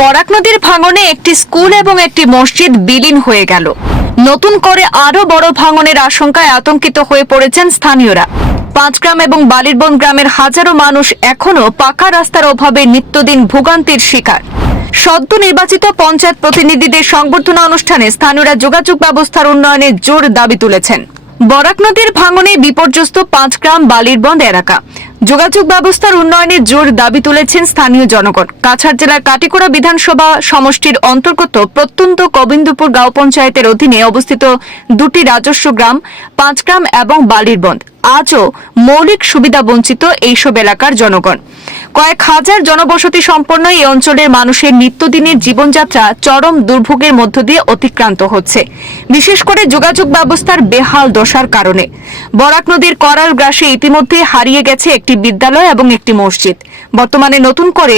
বরাক নদীর ভাঙনে একটি স্কুল এবং একটি মসজিদ বিলীন হয়ে গেল। নতুন করে আরও বড় ভাঙনের আশঙ্কায় আতঙ্কিত হয়ে পড়েছেন স্থানীয়রা। পাঁচগ্রাম এবং বালিরবন গ্রামের হাজারো মানুষ এখনও পাকা রাস্তার অভাবে নিত্যদিন ভোগান্তির শিকার। সদ্য নির্বাচিত পঞ্চায়েত প্রতিনিধিদের সংবর্ধনা অনুষ্ঠানে স্থানীয়রা যোগাযোগ ব্যবস্থার উন্নয়নে জোর দাবি তুলেছেন। বরাক নদীর ভাঙনে বিপর্যস্ত পাঁচ গ্রাম বালিরবন্দ এলাকা। যোগাযোগ ব্যবস্থার উন্নয়নের জোর দাবি তুলেছেন স্থানীয় জনগণ। কাছাড় জেলার কাটিকোড়া বিধানসভা সমষ্টির অন্তর্গত প্রত্যন্ত গোবিন্দপুর গাঁও পঞ্চায়েতের অধীনে অবস্থিত দুটি রাজস্ব গ্রাম পাঁচগ্রাম এবং বালিরবন্দ আজও মৌলিক সুবিধা বঞ্চিত এইসব এলাকার জনগণ। কয়েক হাজার জনবসতি সম্পন্ন এই অঞ্চলের মানুষের নিত্যদিনের জীবনযাত্রা চরম দুর্ভোগের মধ্য দিয়ে অতিক্রান্ত হচ্ছে। বিশেষ করে যোগাযোগ ব্যবস্থার বেহাল দশার কারণে। বরাক নদীর করাল গ্রাসে ইতিমধ্যে হারিয়ে গেছে একটি বিদ্যালয় এবং একটি মসজিদ। বর্তমানে নতুন করে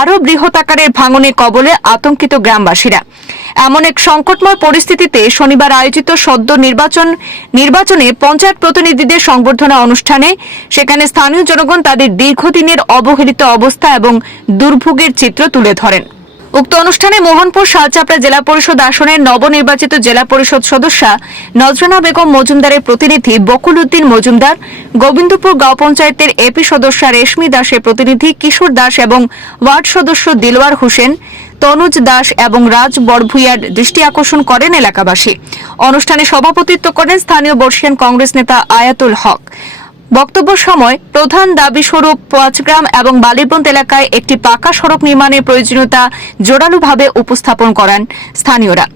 আরও বৃহৎ আকারের ভাঙনে কবলে আতঙ্কিত গ্রামবাসীরা। এমন এক সংকটময় পরিস্থিতিতে শনিবার আয়োজিত সদ্য নির্বাচন নির্বাচনে পঞ্চায়েত প্রতিনিধিদের সংবর্ধনা অনুষ্ঠানে। সেখানে স্থানীয় জনগণ তাদের দীর্ঘদিনের অবহেলিত অবস্থা এবং দুর্ভোগের চিত্র তুলে ধরেন। উক্ত অনুষ্ঠানে মোহনপুর শালচাপড়া জেলা পরিষদ আসনের নবনির্বাচিত জেলা পরিষদ সদস্যা নজরানা বেগম মজুমদারের প্রতিনিধি বকুল উদ্দিন মজুমদার, গোবিন্দপুর গাঁও পঞ্চায়েতের এপি সদস্যা রেশমি দাসের প্রতিনিধি কিশোর দাস এবং ওয়ার্ড সদস্য দিলওয়ার হোসেন তনুজ দাস এবং রাজ বড়ভুইয়ার দৃষ্টি আকর্ষণ করেন এলাকাবাসী। অনুষ্ঠানে সভাপতিত্ব করেন স্থানীয় বর্ষিয়ান কংগ্রেস নেতা আয়াতুল হক। বক্তব্য সময়, প্রধান দাবি স্বরূপ পাঁচগ্রাম এবং বালিবন্ত এলাকায় একটি পাকা সড়ক নির্মাণের প্রয়োজনীয়তা জোরালোভাবে উপস্থাপন করেন স্থানীয়রা।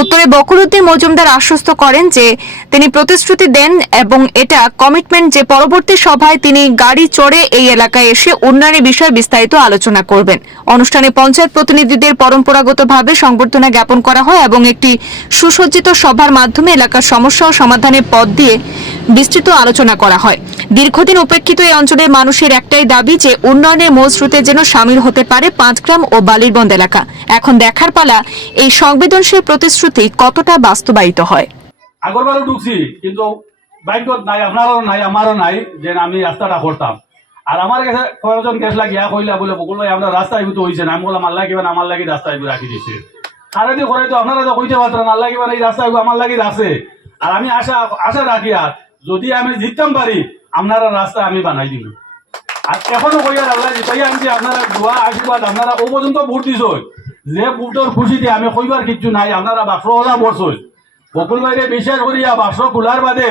উত্তরে বকুলউদ্দিন মজুমদার আশ্বস্ত করেন যে, তিনি প্রতিশ্রুতি দেন এবং এটা কমিটমেন্ট যে পরবর্তী সভায় তিনি গাড়ি চড়ে এই এলাকায় এসে উন্নয়নের বিষয়ে বিস্তারিত আলোচনা করবেন। অনুষ্ঠানে পঞ্চায়েত প্রতিনিধিদের পরম্পরাগতভাবে সংবর্ধনা জ্ঞাপন করা হয় এবং একটি সুসজ্জিত সভার মাধ্যমে এলাকার সমস্যা ও সমাধানের পথ দিয়ে বিস্তৃত আলোচনা করা হয়। দীর্ঘদিন উপেক্ষিত এই অঞ্চলের মানুষের একটাই দাবি যে উন্নয়নের মূল স্রোতে যেন সামিল হতে পারে পাঁচগ্রাম ও বালিরবন্দ এলাকা। এখন দেখার পালা, এই সংবেদনশীল প্রতিশ্রুতি কতটা বাস্তবায়িত হয়? আগরবারও ঢুকছি, কিন্তু বাইক নাই, আপনারও নাই, আমারও নাই, যে আমি রাস্তাটা করতাম। আর আমার কাছে কয়েকজন গ্যাস লাগিয়া কইলা, বলে, বকুল ভাই, আমরা রাস্তা আইবু তো হইছে না। আমি বললাম, আল্লাহ কিবেন আমার লাগি রাস্তা আইবু রাখি দিছে। সারা দিয়ে করে তো আপনারা তো কইতে পারতেন আল্লাহ কিবেন এই রাস্তা আইবু আমার লাগি আছে আর আমি আশা আশা রাখি আর, যদি আমি জিততাম পারি আপনারা রাস্তা আমি বানাই দিব। আর এখনও কইয়ার আল্লাহ জিতাই আনছি আপনারা দোয়া আশীর্বাদ, আপনারা ও পর্যন্ত ভোট দিছ যে ভোটর খুশিতে আমি কইবার কিচ্ছু নাই, আপনারা বাক্স হলা বসছ বকুল বাইরে বিশেষ করিয়া বাক্স খোলার বাদে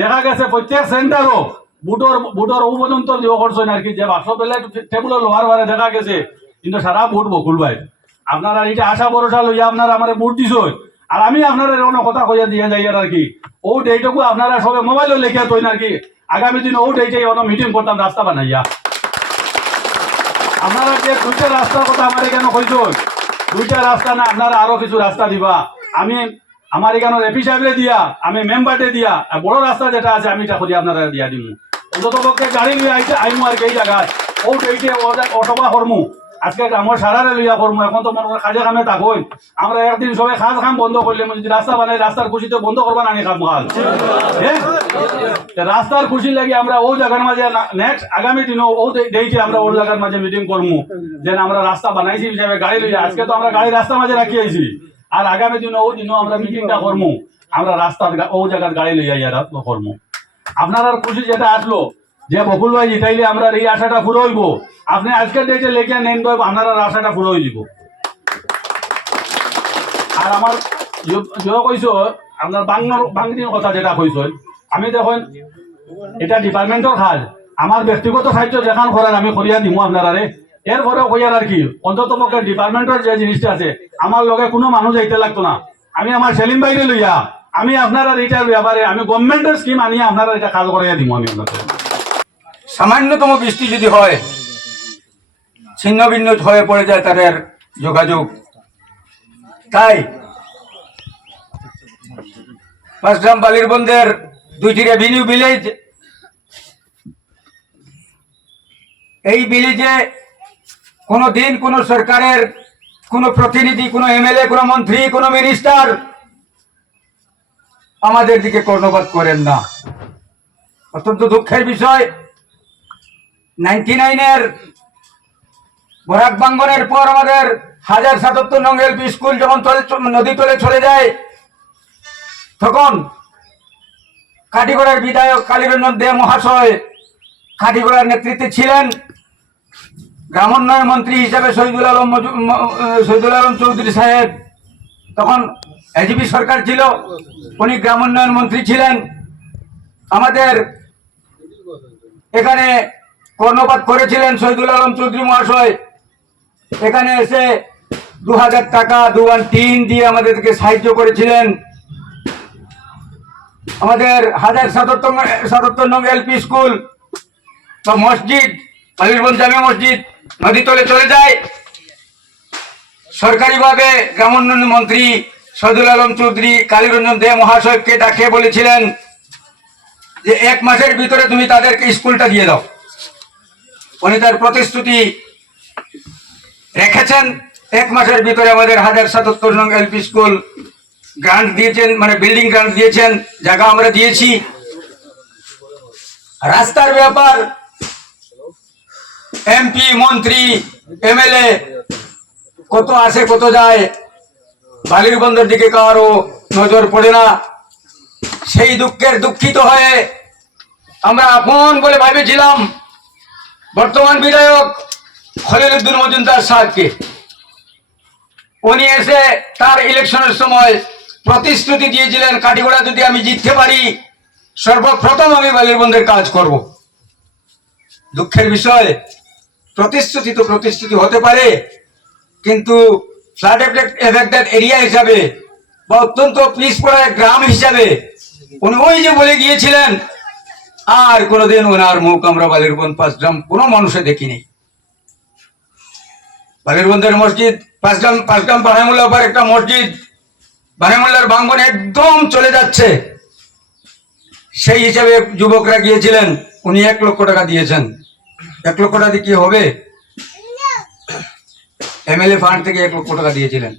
দেখা গেছে প্রত্যেক সেন্টারও বুটর বুটর ও পর্যন্ত ইয়ে করছেন আর কি যে বাক্স পেলে টেবুলের লোহার বারে দেখা গেছে, কিন্তু সারা বুট বকুল ভাই আপনারা এটা আশা ভরসা লইয়া আপনারা আমার বুট দিছ আর আমি আপনারা এরকম কথা কইয়া দিয়ে যাই আর কি। ও ডেটকু আপনারা সবে মোবাইলে লেখিয়া তৈন আর কি। আগামী দিন ও ডেটে অন্য মিটিং করতাম, রাস্তা বানাইয়া। আপনারা যে দুইটা রাস্তার কথা আমার এখানে কইছ, দুইটা রাস্তা না, আপনারা আরও কিছু রাস্তা দিবা। আমি, আমার এখানে এপি সাহেবরে দিয়া, আমি মেম্বারটে দিয়া, আর বড় রাস্তা যেটা আছে, আমি এটা করি আপনারা দিয়া দিমু। অন্তত পক্ষে গাড়ি লইয়া আইতে, আইমু আর এই জায়গায়। ও ডেটে অটোবা করমু আজকে আমার সারারে লইয়া করমু এখন তো মনে কাজে কামে থাকুন আমরা একদিন সবাই খাস খাম বন্ধ করলে যদি রাস্তা বানাই রাস্তার খুশিতে বন্ধ করবা না খাম খাল? রাস্তার খুশি লাগি আমরা ও জায়গার মাঝে নেক্সট আগামী দিনও ও ডেইটে আমরা ওর জায়গার মাঝে মিটিং করমু যে আমরা রাস্তা বানাইছি হিসাবে গাড়ি লইয়া। আজকে তো আমরা গাড়ি রাস্তার মাঝে রাখি আইছি। আর আগামী দিনও ও দিনও আমরা মিটিংটা করমু আমরা রাস্তার ও জায়গার গাড়ি লইয়া ইয়া করমু আপনার খুশি যেটা আসলো, যে বকুল ভাই জিতাইলে আমরা এই আশাটা পুরো হইব। আপনি আজকের ডেটে লেখা নেন তো আপনার আশাটা পুরো হয়ে যাব। আর আমার যে কইছো, আপনার বাংলার বাংলির কথা যেটা কইছ, আমি দেখুন, এটা ডিপার্টমেন্টের কাজ। আমার ব্যক্তিগত সাহায্য যেখান করার আমি করিয়া দিমু আপনারা এর পরে কইয়ার আর কি, অন্তত পক্ষে ডিপার্টমেন্টের যে জিনিসটা আছে, আমার লগে কোনো মানুষ যাইতে লাগতো না। আমি আমার সেলিম বাইরে লইয়া, আমি আপনারা এইটার ব্যাপারে, আমি গভর্নমেন্টের স্কিম আনিয়ে আপনারা এটা কাজ করাইয়া দিমু আমি আপনাদের। সামান্যতম বৃষ্টি যদি হয় ছিন্ন ভিন্ন হয়ে পড়ে যায় তাদের যোগাযোগ। তাই পাঁচগ্রাম বালিরবন্দের দুইটি রেভিনিউ ভিলেজ এই ভিলেজে কোনো দিন কোনো সরকারের, কোনো প্রতিনিধি, কোনো এমএলএ কোনো মন্ত্রী, কোনো মিনিস্টার আমাদের দিকে কর্ণপাত করেন না। অত্যন্ত দুঃখের বিষয় নাইনটি নাইনের বরাক বাঙ্গনের পর আমাদের হাজার সাতাত্তর নং এলপি স্কুল যখন নদী তলে চলে যায়, তখন কাটিগড়ার বিধায়ক কালীরঞ্জন দে মহাশয় কাটিগড়ার নেতৃত্বে ছিলেন। গ্রামোন্নয়ন মন্ত্রী হিসাবে শহীদুল আলম শহীদুল আলম চৌধুরী সাহেব তখন এজিপি সরকার ছিল, উনি গ্রামোন্নয়ন মন্ত্রী ছিলেন। আমাদের এখানে কর্ণপাত করেছিলেন শহীদুল আলম চৌধুরী মহাশয়। এখানে এসে দু হাজার টাকা দুয়ান টিন দিয়ে আমাদেরকে সাহায্য করেছিলেন। আমাদের হাজার সাতাত্তর সাতাত্তর নং এলপি স্কুল, বা মসজিদ আলিরবন জামে মসজিদ, নদী তলে চলে যায়। সরকারিভাবে গ্রামোন্নয়ন মন্ত্রী সদুল আলম চৌধুরী, কালীরঞ্জন দে মহাশয়কে ডাকে বলেছিলেন যে এক মাসের ভিতরে তুমি তাদেরকে স্কুলটা দিয়ে দাও। উনি তার প্রতিশ্রুতি রেখেছেন। এক মাসের ভিতরে আমাদের হাজার সাতাত্তর নং এলপি স্কুল গ্রান্ট দিয়েছেন মানে বিল্ডিং গ্রান্ট দিয়েছেন, জায়গা আমরা দিয়েছি। রাস্তার ব্যাপার, এমপি, মন্ত্রী, এমএলএ, কত আসে, কত যায় বালির বন্দর দিকে কারও নজর পড়ে না। সেই দুঃখের দুঃখিত হয়ে আমরা আপন বলে ভেবেছিলাম, বর্তমান বিধায়ক খলিল উদ্দিন মজুমদার সাহেবকে। উনি এসে তার ইলেকশনের সময় প্রতিশ্রুতি দিয়েছিলেন কাটিগড়া যদি আমি জিততে পারি, সর্বপ্রথম আমি বালির বন্ধের কাজ করব। দুঃখের বিষয়, প্রতিশ্রুতি তো প্রতিশ্রুতি হতে পারে, কিন্তু ফ্লাড এফেক্টেড এরিয়া হিসাবে বা অত্যন্ত পিছপড়া এক গ্রাম হিসাবে উনি ওই যে বলে গিয়েছিলেন, আর কোনোদিন ওনার মুখ আমরা বালিরবন পাঁচ গ্রাম কোনো মানুষে দেখিনি। বালিরবন্দের মসজিদ পাঁচ পাঁচগ্রাম পাঁচ গ্রাম বানামুল্লার পর একটা মসজিদ বানামুল্লার বাঙ্গন একদম চলে যাচ্ছে। সেই হিসাবে যুবকরা গিয়েছিলেন, উনি এক লক্ষ টাকা দিয়েছেন। এক লক্ষ টাকা দিয়ে কি হবে? এমএলএ ফান্ড থেকে এক লক্ষ টাকা দিয়েছিলেন।